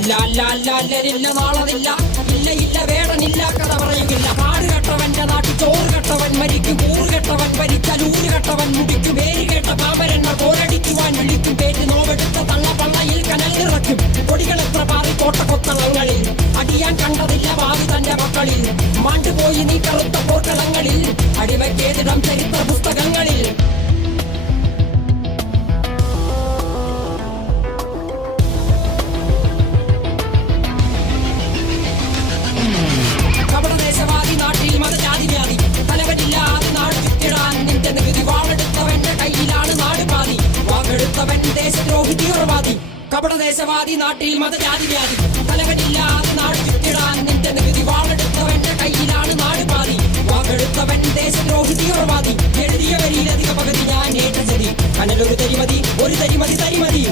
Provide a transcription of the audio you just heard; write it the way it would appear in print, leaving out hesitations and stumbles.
അല്ല അല്ല അല്ല അല്ലരില്ല നാളതില്ല, ഇല്ല ഇല്ല വേടനില്ല കഥ പറയുകില്ല. കാട് കെട്ടവന്റെ നാട്ടിൽ ചോറ് കെട്ടവൻ മരിക്കും, കൂറ് കെട്ടവൻ ഭരിച്ചാൽ ഊര് കെട്ടവൻ മുടിക്കും. പേര് കേട്ട പാമ്പരെണ്ണ പോരടിക്കുവാൻ വിളിക്കും, പേറ്റ് നോവെടുത്ത തള്ളപ്പള്ളയിൽ കനൽ നിറയ്ക്കും. കൊടികളെത്ര പാറി കോട്ടക്കൊത്തളങ്ങളിൽ അടിയാൻ കണ്ടതില്ല ഭാവി തന്റെ മക്കളിൽ. മാണ്ടുപോയി നീ കറുത്ത പോർക്കളങ്ങളിൽ അടിവയ്ക്കേതിടം ചരിത്ര പുസ്തകങ്ങളിൽ. കപടദേശവാദി നാട്ടിൽ മതജാതി വ്യാധി, തലവനില്ലാതെ നാട് ചുറ്റിടാൻ നിന്റെ നികുതി. വാളെടുത്തവന്റെ കയ്യിലാണ് നാട് പാതി, വാക്കെടുത്തവൻ ദേശദ്രോഹി തീവ്രവാദി. കപടദേശവാദി നാട്ടിൽ മതജാതി വ്യാധി, തലവനില്ലാതെ നാട് ചുറ്റിടാൻ നിന്റെ നികുതി. വാളെടുത്തവന്റെ കയ്യിലാണ് നാട് പാതി, വാക്കെടുത്തവൻ ദേശദ്രോഹി തീവ്രവാദി. എഴുതിയ വരിയിലധിക പകുതി ഞാൻ ഏറ്റ ചതി, കനലൊരു തരിമതി ഒരു തരിമതി തരിമതി.